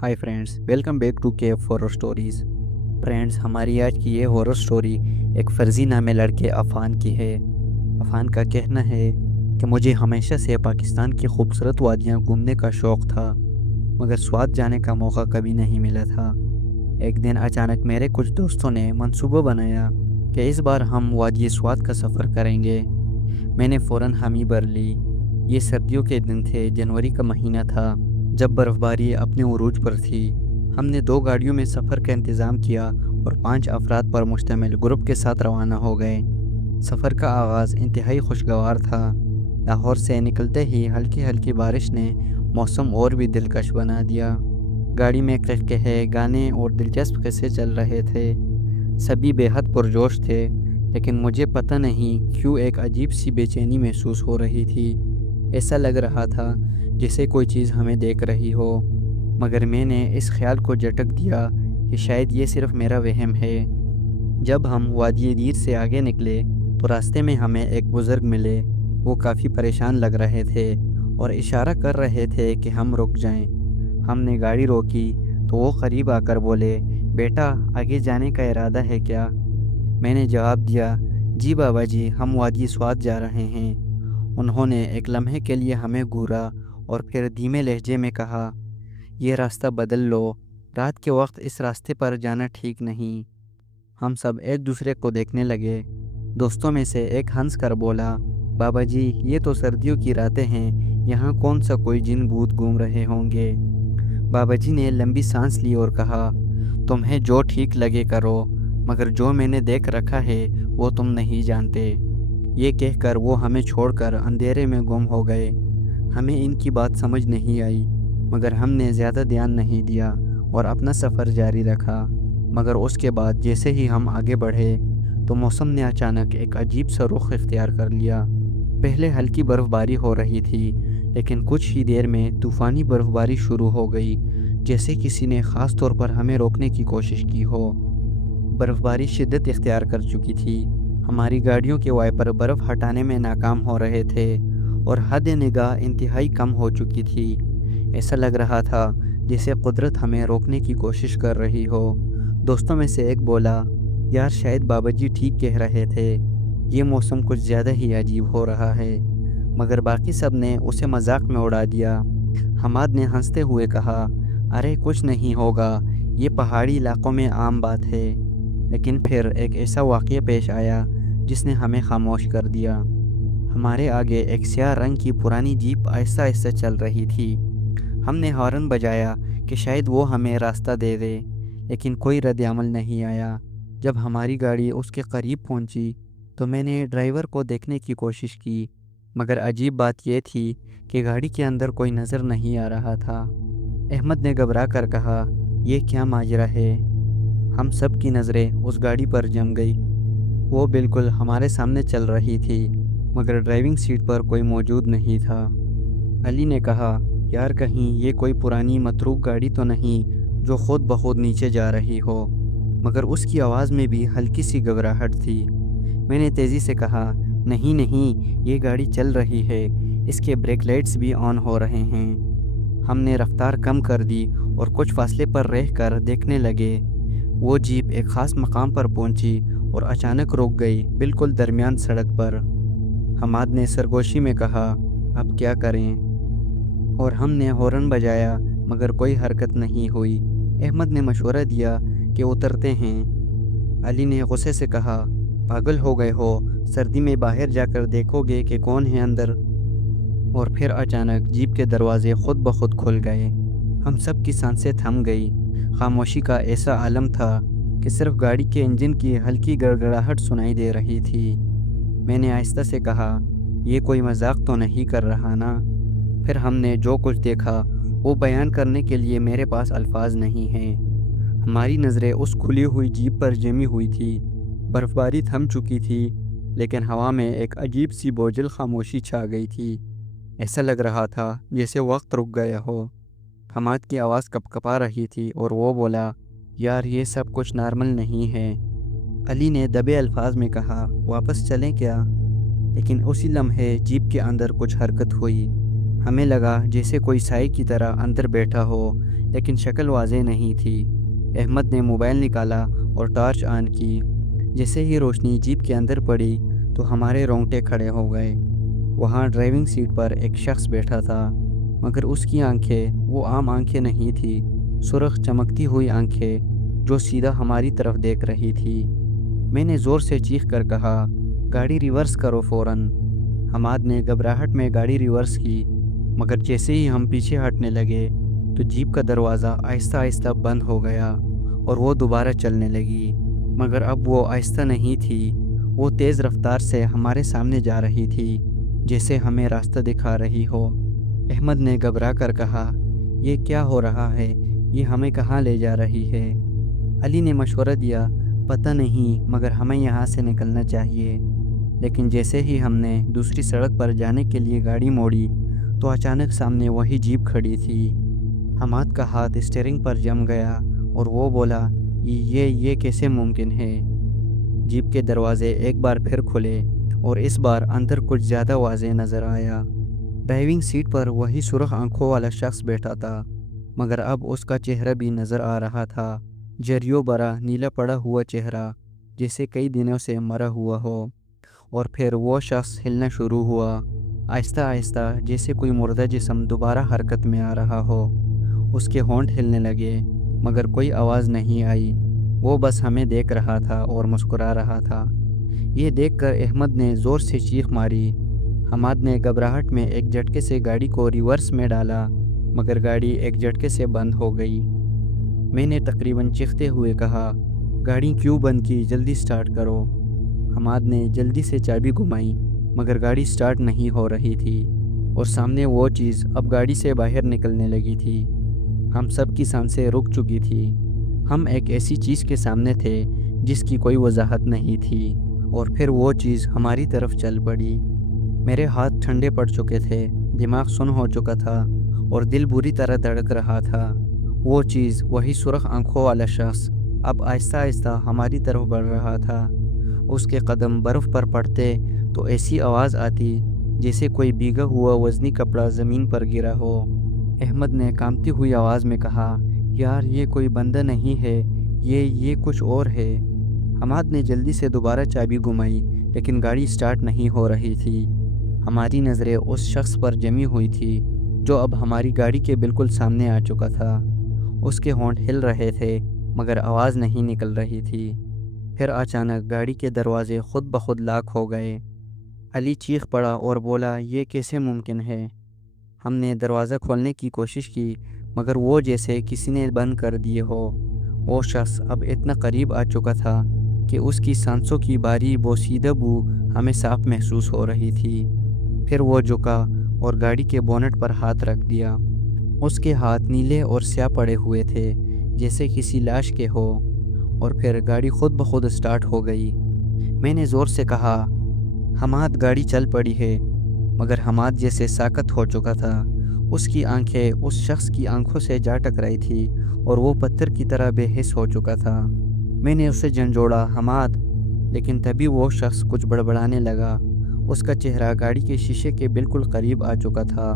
Hi friends, welcome back to केफ horror stories. Friends, हमारी आज की ये हॉरर स्टोरी एक फर्जी नामे लड़के अफ़ान की है। अफ़ान का कहना है कि मुझे हमेशा से पाकिस्तान की खूबसूरत वादियाँ घूमने का शौक़ था, मगर स्वात जाने का मौका कभी नहीं मिला था। एक दिन अचानक मेरे कुछ दोस्तों ने मंसूबा बनाया कि इस बार हम वादी स्वात का सफ़र करेंगे। मैंने फ़ौरन हामी भर ली। ये सर्दियों के दिन थे, जनवरी का महीना था, जब बर्फ़बारी अपने उरूज पर थी। हमने 2 गाड़ियों में सफ़र का इंतज़ाम किया और 5 अफराद पर मुश्तमिल ग्रुप के साथ रवाना हो गए। सफ़र का आगाज़ इंतहाई खुशगवार था। लाहौर से निकलते ही हल्की हल्की बारिश ने मौसम और भी दिलकश बना दिया। गाड़ी में कहकहे, गाने और दिलचस्प किस्से चल रहे थे। सभी बेहद पुरजोश थे, लेकिन मुझे पता नहीं क्यों एक अजीब सी बेचैनी महसूस हो रही थी। ऐसा लग रहा था जैसे कोई चीज़ हमें देख रही हो, मगर मैंने इस ख्याल को झटक दिया कि शायद ये सिर्फ मेरा वहम है। जब हम वादी दीर से आगे निकले तो रास्ते में हमें एक बुज़ुर्ग मिले। वो काफ़ी परेशान लग रहे थे और इशारा कर रहे थे कि हम रुक जाएं। हमने गाड़ी रोकी तो वो करीब आकर बोले, बेटा, आगे जाने का इरादा है क्या? मैंने जवाब दिया, जी बाबा जी, हम वादी स्वात जा रहे हैं। उन्होंने एक लम्हे के लिए हमें घूरा और फिर धीमे लहजे में कहा, ये रास्ता बदल लो, रात के वक्त इस रास्ते पर जाना ठीक नहीं। हम सब एक दूसरे को देखने लगे। दोस्तों में से एक हंस कर बोला, बाबा जी, ये तो सर्दियों की रातें हैं, यहाँ कौन सा कोई जिन भूत घूम रहे होंगे। बाबा जी ने लंबी सांस ली और कहा, तुम्हें जो ठीक लगे करो, मगर जो मैंने देख रखा है वो तुम नहीं जानते। ये कहकर वो हमें छोड़कर अंधेरे में गुम हो गए। हमें इनकी बात समझ नहीं आई, मगर हमने ज़्यादा ध्यान नहीं दिया और अपना सफ़र जारी रखा। मगर उसके बाद जैसे ही हम आगे बढ़े तो मौसम ने अचानक एक अजीब सा रुख इख्तियार कर लिया। पहले हल्की बर्फ़बारी हो रही थी, लेकिन कुछ ही देर में तूफ़ानी बर्फ़बारी शुरू हो गई, जैसे किसी ने ख़ास तौर पर हमें रोकने की कोशिश की हो। बर्फ़बारी शिद्दत इख्तियार कर चुकी थी। हमारी गाड़ियों के वाइपर बर्फ़ हटाने में नाकाम हो रहे थे और हद निगाह इंतहाई कम हो चुकी थी। ऐसा लग रहा था जैसे कुदरत हमें रोकने की कोशिश कर रही हो। दोस्तों में से एक बोला, यार, शायद बाबा जी ठीक कह रहे थे, ये मौसम कुछ ज़्यादा ही अजीब हो रहा है। मगर बाकी सब ने उसे मजाक में उड़ा दिया। हमाद ने हंसते हुए कहा, अरे कुछ नहीं होगा, ये पहाड़ी इलाकों में आम बात है। लेकिन फिर एक ऐसा वाक़या पेश आया जिसने हमें खामोश कर दिया। हमारे आगे एक स्याह रंग की पुरानी जीप आहिस्ता आहिस्ता चल रही थी। हमने हॉर्न बजाया कि शायद वो हमें रास्ता दे दे, लेकिन कोई रद्द-ए-अमल नहीं आया। जब हमारी गाड़ी उसके करीब पहुंची तो मैंने ड्राइवर को देखने की कोशिश की, मगर अजीब बात यह थी कि गाड़ी के अंदर कोई नज़र नहीं आ रहा था। अहमद ने घबरा कर कहा, यह क्या माजरा है? हम सब की नज़रें उस गाड़ी पर जम गई। वो बिल्कुल हमारे सामने चल रही थी, मगर ड्राइविंग सीट पर कोई मौजूद नहीं था। अली ने कहा, यार, कहीं ये कोई पुरानी मतरूक गाड़ी तो नहीं जो खुद ब खुद नीचे जा रही हो? मगर उसकी आवाज़ में भी हल्की सी घबराहट थी। मैंने तेज़ी से कहा, नहीं नहीं, ये गाड़ी चल रही है, इसके ब्रेक लाइट्स भी ऑन हो रहे हैं। हमने रफ्तार कम कर दी और कुछ फासले पर रह कर देखने लगे। वो जीप एक ख़ास मकाम पर पहुंची और अचानक रुक गई, बिल्कुल दरमियान सड़क पर। हमाद ने सरगोशी में कहा, अब क्या करें? और हमने हॉर्न बजाया, मगर कोई हरकत नहीं हुई। अहमद ने मशवरा दिया कि उतरते हैं। अली ने गुस्से से कहा, पागल हो गए हो? सर्दी में बाहर जाकर देखोगे कि कौन है अंदर? और फिर अचानक जीप के दरवाजे खुद ब खुद खुल गए। हम सब की सांसें थम गई। खामोशी का ऐसा आलम था कि सिर्फ गाड़ी के इंजन की हल्की गड़गड़ाहट सुनाई दे रही थी। मैंने आहिस्ता से कहा, ये कोई मजाक तो नहीं कर रहा ना? फिर हमने जो कुछ देखा वो बयान करने के लिए मेरे पास अल्फाज नहीं हैं। हमारी नज़रें उस खुली हुई जीप पर जमी हुई थी। बर्फ़बारी थम चुकी थी, लेकिन हवा में एक अजीब सी बोझिल खामोशी छा गई थी। ऐसा लग रहा था जैसे वक्त रुक गया हो। हमाद की आवाज़ कँपकँपा रही थी और वो बोला, यार, ये सब कुछ नॉर्मल नहीं है। अली ने दबे अल्फाज में कहा, वापस चलें क्या? लेकिन उसी लम्हे जीप के अंदर कुछ हरकत हुई। ہمیں لگا جیسے کوئی سائے کی طرح اندر بیٹھا ہو، لیکن شکل واضح نہیں تھی۔ احمد نے موبائل نکالا اور ٹارچ آن کی۔ جیسے ہی روشنی جیپ کے اندر پڑی تو ہمارے رونگٹے کھڑے ہو گئے۔ وہاں ڈرائیونگ سیٹ پر ایک شخص بیٹھا تھا، مگر اس کی آنکھیں وہ عام آنکھیں نہیں تھی، سرخ چمکتی ہوئی آنکھیں جو سیدھا ہماری طرف دیکھ رہی تھی۔ میں نے زور سے چیخ کر کہا، گاڑی ریورس کرو فوراً۔ حماد نے گھبراہٹ میں گاڑی ریورس کی، مگر جیسے ہی ہم پیچھے ہٹنے لگے تو جیپ کا دروازہ آہستہ آہستہ بند ہو گیا اور وہ دوبارہ چلنے لگی، مگر اب وہ آہستہ نہیں تھی، وہ تیز رفتار سے ہمارے سامنے جا رہی تھی، جیسے ہمیں راستہ دکھا رہی ہو۔ احمد نے گھبرا کر کہا، یہ کیا ہو رہا ہے؟ یہ ہمیں کہاں لے جا رہی ہے؟ علی نے مشورہ دیا، پتہ نہیں، مگر ہمیں یہاں سے نکلنا چاہیے۔ لیکن جیسے ہی ہم نے دوسری سڑک پر جانے کے لیے گاڑی موڑی تو اچانک سامنے وہی جیپ کھڑی تھی۔ حماد کا ہاتھ اسٹیئرنگ پر جم گیا اور وہ بولا، یہ کیسے ممکن ہے؟ جیپ کے دروازے ایک بار پھر کھلے اور اس بار اندر کچھ زیادہ واضح نظر آیا۔ ڈرائیونگ سیٹ پر وہی سرخ آنکھوں والا شخص بیٹھا تھا، مگر اب اس کا چہرہ بھی نظر آ رہا تھا، جریوں برا نیلا پڑا ہوا چہرہ، جیسے کئی دنوں سے مرا ہوا ہو۔ اور پھر وہ شخص ہلنا شروع ہوا، آہستہ آہستہ، جیسے کوئی مردہ جسم دوبارہ حرکت میں آ رہا ہو۔ اس کے ہونٹ ہلنے لگے، مگر کوئی آواز نہیں آئی، وہ بس ہمیں دیکھ رہا تھا اور مسکرا رہا تھا۔ یہ دیکھ کر احمد نے زور سے چیخ ماری۔ حماد نے گھبراہٹ میں ایک جھٹکے سے گاڑی کو ریورس میں ڈالا، مگر گاڑی ایک جھٹکے سے بند ہو گئی۔ میں نے تقریباً چیختے ہوئے کہا، گاڑی کیوں بند کی؟ جلدی سٹارٹ کرو۔ حماد نے جلدی سے چابی گھمائی، مگر گاڑی سٹارٹ نہیں ہو رہی تھی، اور سامنے وہ چیز اب گاڑی سے باہر نکلنے لگی تھی۔ ہم سب کی سانسیں رک چکی تھی۔ ہم ایک ایسی چیز کے سامنے تھے جس کی کوئی وضاحت نہیں تھی، اور پھر وہ چیز ہماری طرف چل پڑی۔ میرے ہاتھ ٹھنڈے پڑ چکے تھے، دماغ سن ہو چکا تھا، اور دل بری طرح دھڑک رہا تھا۔ وہ چیز، وہی سرخ آنکھوں والا شخص، اب آہستہ آہستہ ہماری طرف بڑھ رہا تھا۔ اس کے قدم برف پر پڑتے تو ایسی آواز آتی جیسے کوئی بھیگا ہوا وزنی کپڑا زمین پر گرا ہو۔ احمد نے کانپتی ہوئی آواز میں کہا، یار یہ کوئی بندہ نہیں ہے، یہ کچھ اور ہے۔ حماد نے جلدی سے دوبارہ چابی گھمائی، لیکن گاڑی سٹارٹ نہیں ہو رہی تھی۔ ہماری نظریں اس شخص پر جمی ہوئی تھی جو اب ہماری گاڑی کے بالکل سامنے آ چکا تھا۔ اس کے ہونٹ ہل رہے تھے، مگر آواز نہیں نکل رہی تھی۔ پھر اچانک گاڑی کے دروازے خود بخود لاک ہو گئے۔ علی چیخ پڑا اور بولا، یہ کیسے ممکن ہے؟ ہم نے دروازہ کھولنے کی کوشش کی، مگر وہ جیسے کسی نے بند کر دیے ہو۔ وہ شخص اب اتنا قریب آ چکا تھا کہ اس کی سانسوں کی باری بوسیدہ بو ہمیں صاف محسوس ہو رہی تھی۔ پھر وہ جھکا اور گاڑی کے بونٹ پر ہاتھ رکھ دیا۔ اس کے ہاتھ نیلے اور سیاہ پڑے ہوئے تھے، جیسے کسی لاش کے ہو، اور پھر گاڑی خود بخود سٹارٹ ہو گئی۔ میں نے زور سے کہا، حماد گاڑی چل پڑی ہے، مگر حماد جیسے ساکت ہو چکا تھا۔ اس کی آنکھیں اس شخص کی آنکھوں سے جا ٹکرائی تھی اور وہ پتھر کی طرح بے حس ہو چکا تھا۔ میں نے اسے جھنجھوڑا، حماد، لیکن تبھی وہ شخص کچھ بڑبڑانے لگا۔ اس کا چہرہ گاڑی کے شیشے کے بالکل قریب آ چکا تھا،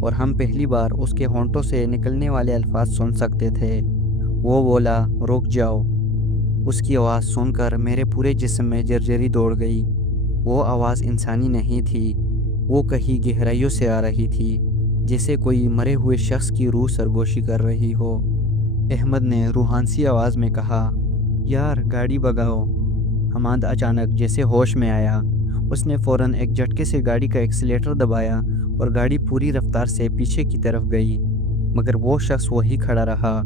اور ہم پہلی بار اس کے ہونٹوں سے نکلنے والے الفاظ سن سکتے تھے۔ وہ بولا، رک جاؤ۔ اس کی آواز سن کر میرے پورے جسم میں جرجری دوڑ گئی۔ وہ آواز انسانی نہیں تھی، وہ کہیں گہرائیوں سے آ رہی تھی، جیسے کوئی مرے ہوئے شخص کی روح سرگوشی کر رہی ہو۔ احمد نے روحانسی آواز میں کہا، یار گاڑی بھگاؤ۔ حماد اچانک جیسے ہوش میں آیا۔ اس نے فوراً ایک جھٹکے سے گاڑی کا ایکسیلیٹر دبایا اور گاڑی پوری رفتار سے پیچھے کی طرف گئی، مگر وہ شخص وہی کھڑا رہا،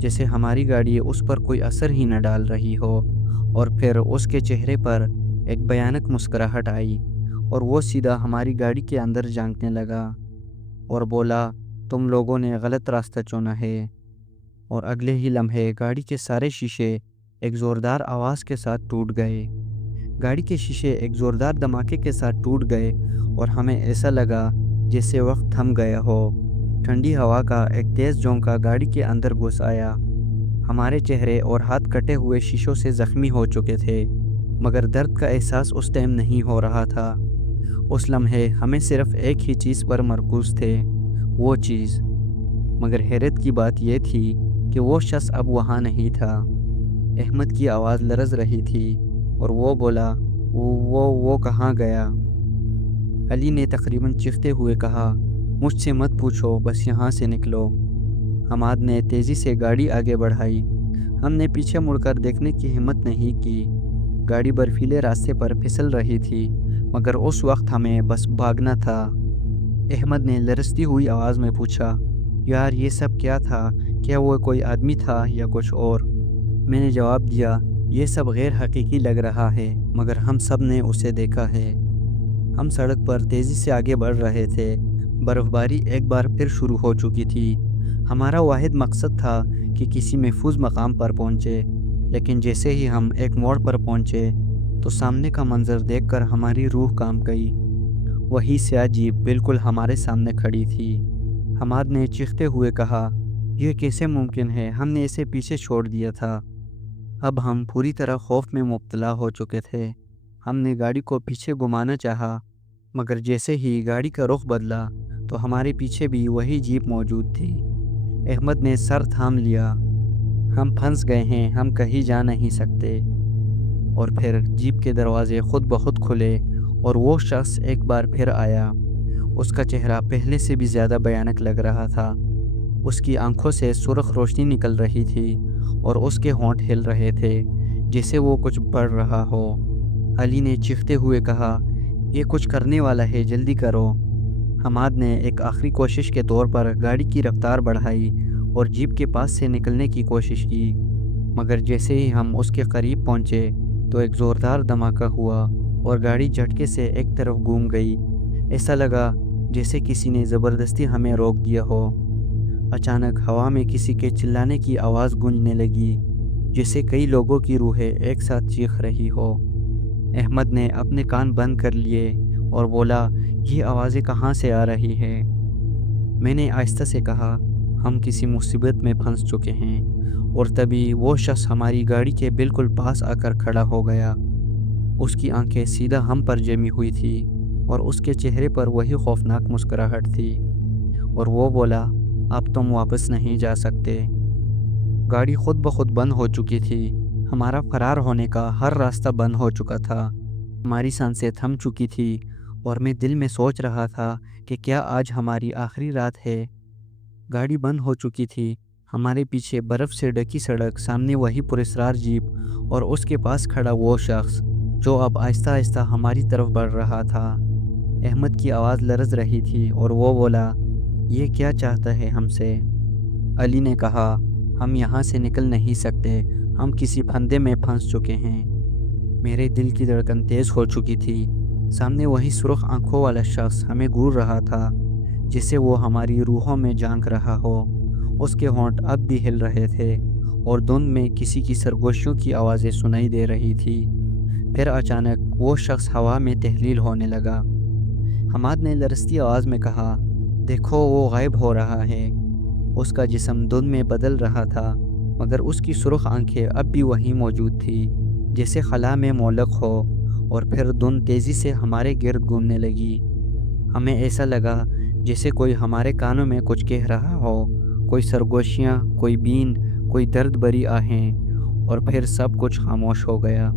جیسے ہماری گاڑی اس پر کوئی اثر ہی نہ ڈال رہی ہو۔ اور پھر اس کے چہرے پر ایک بھیانک مسکراہٹ آئی، اور وہ سیدھا ہماری گاڑی کے اندر جھانکنے لگا اور بولا، تم لوگوں نے غلط راستہ چنا ہے۔ اور اگلے ہی لمحے گاڑی کے سارے شیشے ایک زوردار آواز کے ساتھ ٹوٹ گئے۔ گاڑی کے شیشے ایک زوردار دھماکے کے ساتھ ٹوٹ گئے، اور ہمیں ایسا لگا جیسے وقت تھم گیا ہو۔ ٹھنڈی ہوا کا ایک تیز جھونکا گاڑی کے اندر گھس آیا۔ ہمارے چہرے اور ہاتھ کٹے ہوئے شیشوں سے زخمی ہو چکے تھے، مگر درد کا احساس اس ٹائم نہیں ہو رہا تھا۔ उस लम्हे हमें सिर्फ एक ही चीज़ पर मरकूज़ थे, वो चीज़। मगर हैरत की बात यह थी कि वो शख्स अब वहाँ नहीं था। अहमद की आवाज़ लरज़ रही थी और वो बोला, वो कहाँ गया? अली ने तकरीबन चीखते हुए कहा, मुझसे मत पूछो, बस यहाँ से निकलो। हमाद ने तेज़ी से गाड़ी आगे बढ़ाई। हमने पीछे मुड़कर देखने की हिम्मत नहीं की। गाड़ी बर्फीले रास्ते पर फिसल रही थी, मगर उस वक्त हमें बस भागना था। अहमद ने लरजती हुई आवाज़ में पूछा, यार ये सब क्या था? क्या वो कोई आदमी था या कुछ और? मैंने जवाब दिया, ये सब गैर हकीकी लग रहा है, मगर हम सब ने उसे देखा है। हम सड़क पर तेज़ी से आगे बढ़ रहे थे। बर्फ़बारी एक बार फिर शुरू हो चुकी थी। हमारा वाहिद मकसद था कि किसी महफूज मकाम पर पहुँचे, लेकिन जैसे ही हम एक मोड़ पर पहुँचे तो सामने का मंज़र देखकर हमारी रूह कांप गई। वही स्याह जीप बिल्कुल हमारे सामने खड़ी थी। हमाद ने चीखते हुए कहा, यह कैसे मुमकिन है? हमने इसे पीछे छोड़ दिया था। अब हम पूरी तरह खौफ में मुब्तला हो चुके थे। हमने गाड़ी को पीछे घुमाना चाहा, मगर जैसे ही गाड़ी का रुख बदला तो हमारे पीछे भी वही जीप मौजूद थी। अहमद ने सर थाम लिया। हम फंस गए हैं, हम कहीं जा नहीं सकते। और फिर जीप के दरवाजे खुद ब खुद खुले और वो शख्स एक बार फिर आया। उसका चेहरा पहले से भी ज़्यादा भयानक लग रहा था। उसकी आंखों से सुर्ख रोशनी निकल रही थी और उसके होंठ हिल रहे थे जैसे वो कुछ पढ़ रहा हो। अली ने चीखते हुए कहा, ये कुछ करने वाला है, जल्दी करो। हमाद ने एक आखिरी कोशिश के तौर पर गाड़ी की रफ्तार बढ़ाई और जीप के पास से निकलने की कोशिश की, मगर जैसे ही हम उसके करीब पहुंचे तो एक ज़ोरदार धमाका हुआ और गाड़ी झटके से एक तरफ घूम गई। ऐसा लगा जैसे किसी ने ज़बरदस्ती हमें रोक दिया हो। अचानक हवा में किसी के चिल्लाने की आवाज़ गूंजने लगी, जैसे कई लोगों की रूहें एक साथ चीख रही हो। अहमद ने अपने कान बंद कर लिए और बोला, ये आवाज़ें कहाँ से आ रही हैं? मैंने आहिस्ता से कहा, हम किसी मुसीबत में फंस चुके हैं। और तभी वो शख्स हमारी गाड़ी के बिल्कुल पास आकर खड़ा हो गया। उसकी आंखें सीधा हम पर जमी हुई थी और उसके चेहरे पर वही खौफनाक मुस्कुराहट थी। और वो बोला, अब तुम वापस नहीं जा सकते। गाड़ी खुद ब खुद बंद हो चुकी थी। हमारा फरार होने का हर रास्ता बंद हो चुका था। हमारी सांसें थम चुकी थी और मैं दिल में सोच रहा था कि क्या आज हमारी आखिरी रात है। गाड़ी बंद हो चुकी थी। हमारे पीछे बर्फ़ से ढकी सड़क, सामने वही पुरस्कार जीप और उसके पास खड़ा वो शख्स जो अब आहिस्ता आहिस्ता हमारी तरफ बढ़ रहा था। अहमद की आवाज़ लरज़ रही थी और वो बोला, ये क्या चाहता है हमसे? अली ने कहा, हम यहाँ से निकल नहीं सकते, हम किसी फंदे में फंस चुके हैं। मेरे दिल की धड़कन तेज़ हो चुकी थी। सामने वही सुर्ख आंखों वाला शख्स हमें घूर रहा था, जिसे वो हमारी रूहों में झांक रहा हो। उसके होंठ अब भी हिल रहे थे और धुंध में किसी की सरगोशियों की आवाज़ें सुनाई दे रही थी। फिर अचानक वो शख्स हवा में तहलील होने लगा। हमाद ने लरजती आवाज़ में कहा, देखो वो गायब हो रहा है। उसका जिस्म धुंध में बदल रहा था, मगर उसकी सुर्ख आंखें अब भी वहीं मौजूद थी, जैसे खला में मोलक हो। और फिर धुंध तेज़ी से हमारे गिर्द घूमने लगी। हमें ऐसा लगा जैसे कोई हमारे कानों में कुछ कह रहा हो, कोई सरगोशियाँ, कोई बीन, कोई दर्द भरी आहें। और फिर सब कुछ खामोश हो गया।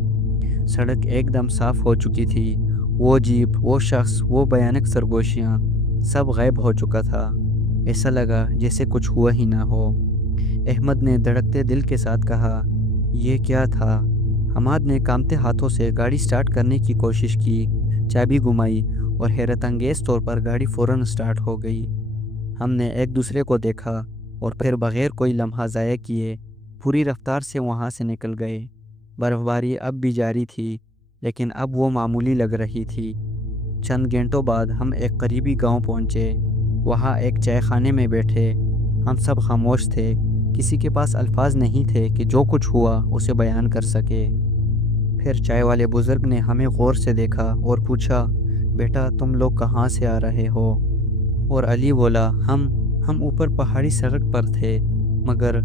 सड़क एकदम साफ हो चुकी थी। वो जीप, वो शख्स, वो भयानक सरगोशियाँ, सब गायब हो चुका था। ऐसा लगा जैसे कुछ हुआ ही ना हो। अहमद ने धड़कते दिल के साथ कहा, ये क्या था? हमाद ने कांपते हाथों से गाड़ी स्टार्ट करने की कोशिश की, चाबी घुमाई और हैरत अंगेज़ तौर पर गाड़ी फ़ौरन स्टार्ट हो गई। हमने एक दूसरे को देखा और फिर बग़ैर कोई लम्हा ज़ाया किए पूरी रफ्तार से वहाँ से निकल गए। बर्फ़बारी अब भी जारी थी, लेकिन अब वो मामूली लग रही थी। चंद घंटों बाद हम एक करीबी गांव पहुँचे। वहाँ एक चाय खाने में बैठे। हम सब खामोश थे। किसी के पास अल्फाज नहीं थे कि जो कुछ हुआ उसे बयान कर सके। फिर चाय वाले बुज़ुर्ग ने हमें गौर से देखा और पूछा, बेटा तुम लोग कहाँ से आ रहे हो? और अली बोला, हम ऊपर पहाड़ी सड़क पर थे। मगर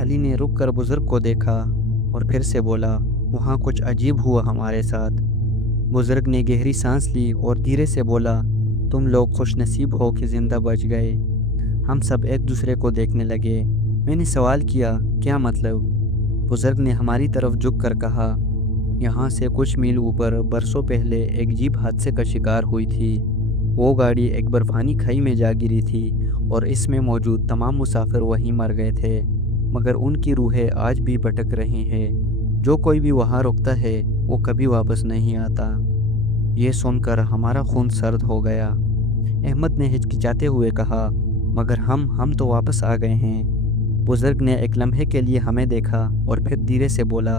अली ने रुक कर बुज़ुर्ग को देखा और फिर से बोला, वहाँ कुछ अजीब हुआ हमारे साथ। बुजुर्ग ने गहरी सांस ली और धीरे से बोला, तुम लोग खुश नसीब हो कि ज़िंदा बच गए। हम सब एक दूसरे को देखने लगे। मैंने सवाल किया, क्या मतलब? बुजुर्ग ने हमारी तरफ झुक कर कहा, यहाँ से कुछ मील ऊपर बरसों पहले एक जीप हादसे का शिकार हुई थी। वो गाड़ी एक बर्फानी खाई में जा गिरी थी और इसमें मौजूद तमाम मुसाफिर वहीं मर गए थे, मगर उनकी रूहें आज भी भटक रही हैं। जो कोई भी वहाँ रुकता है वो कभी वापस नहीं आता। ये सुनकर हमारा खून सर्द हो गया। अहमद ने हिचकिचाते हुए कहा, मगर हम तो वापस आ गए हैं। बुजुर्ग ने एक लम्हे के लिए हमें देखा और फिर धीरे से बोला,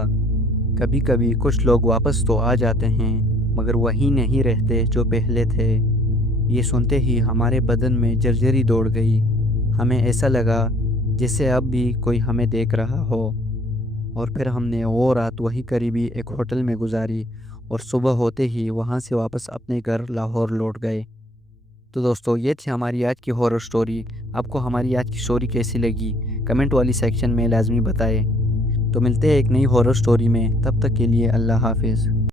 कभी कभी कुछ लोग वापस तो आ जाते हैं, मगर वही नहीं रहते जो पहले थे। ये सुनते ही हमारे बदन में जर्जरी दौड़ गई। हमें ऐसा लगा जैसे अब भी कोई हमें देख रहा हो। और फिर हमने वो रात वही करीबी एक होटल में गुजारी और सुबह होते ही वहाँ से वापस अपने घर लाहौर लौट गए। तो दोस्तों, ये थी हमारी आज की हॉरर स्टोरी। आपको हमारी आज की स्टोरी कैसी लगी कमेंट वाली सेक्शन में लाजमी बताएं। तो मिलते हैं एक नई हॉरर स्टोरी में, तब तक के लिए अल्लाह हाफिज़।